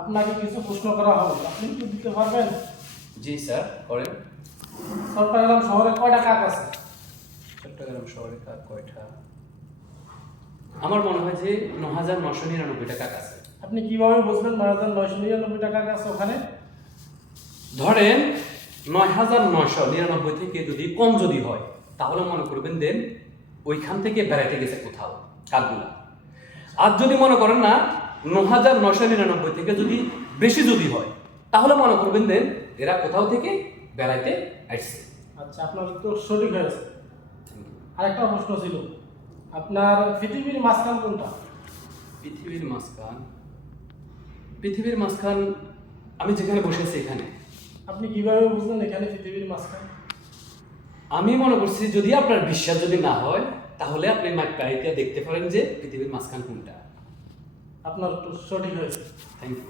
আপনাকে কিছু প্রশ্ন করা হবে, আপনি কি দিতে পারবেন? জি স্যার, করেন। চট্টগ্রাম শহরে কয়টা কাক আছে? চট্টগ্রাম শহরে কাক কয়টা? আমার মনে হয় যে ৯,৯৯৯টা কাক আছে। আপনি কিভাবে বুঝবেন ৯,৯৯৯ কাক আছে ওখানে? ধরেন ৯,৯৯৯ থেকে যদি কম যদি হয় তাহলে মনে করবেন দেন ওইখান থেকে বেড়াইতে গেছে কোথাও কাকগুলা। আর যদি মনে করেন না ৯,৯৯৯ থেকে যদি বেশি যদি হয় তাহলে মনে করবেন দেন এরা কোথাও থেকে বেড়াইতে আসছে। আচ্ছা, আপনার উত্তর সঠিক হয়েছে। আরেকটা প্রশ্ন ছিল, আপনার পৃথিবীর মাঝখান কোনটা? পৃথিবীর মাঝখান, পৃথিবীর মাঝখান আমি যেখানে বসে আছি এখানে। আপনি কিভাবে বুঝলেন এখানে পৃথিবীর মাঝখান? আমি মনে করছি যদি আপনার বিশ্বাস যদি না হয় তাহলে আপনি ম্যাপটা দেখতে পারেন যে পৃথিবীর মাঝখান কোনটা। আপনার উত্তর সঠিক হয়েছে। Thank you.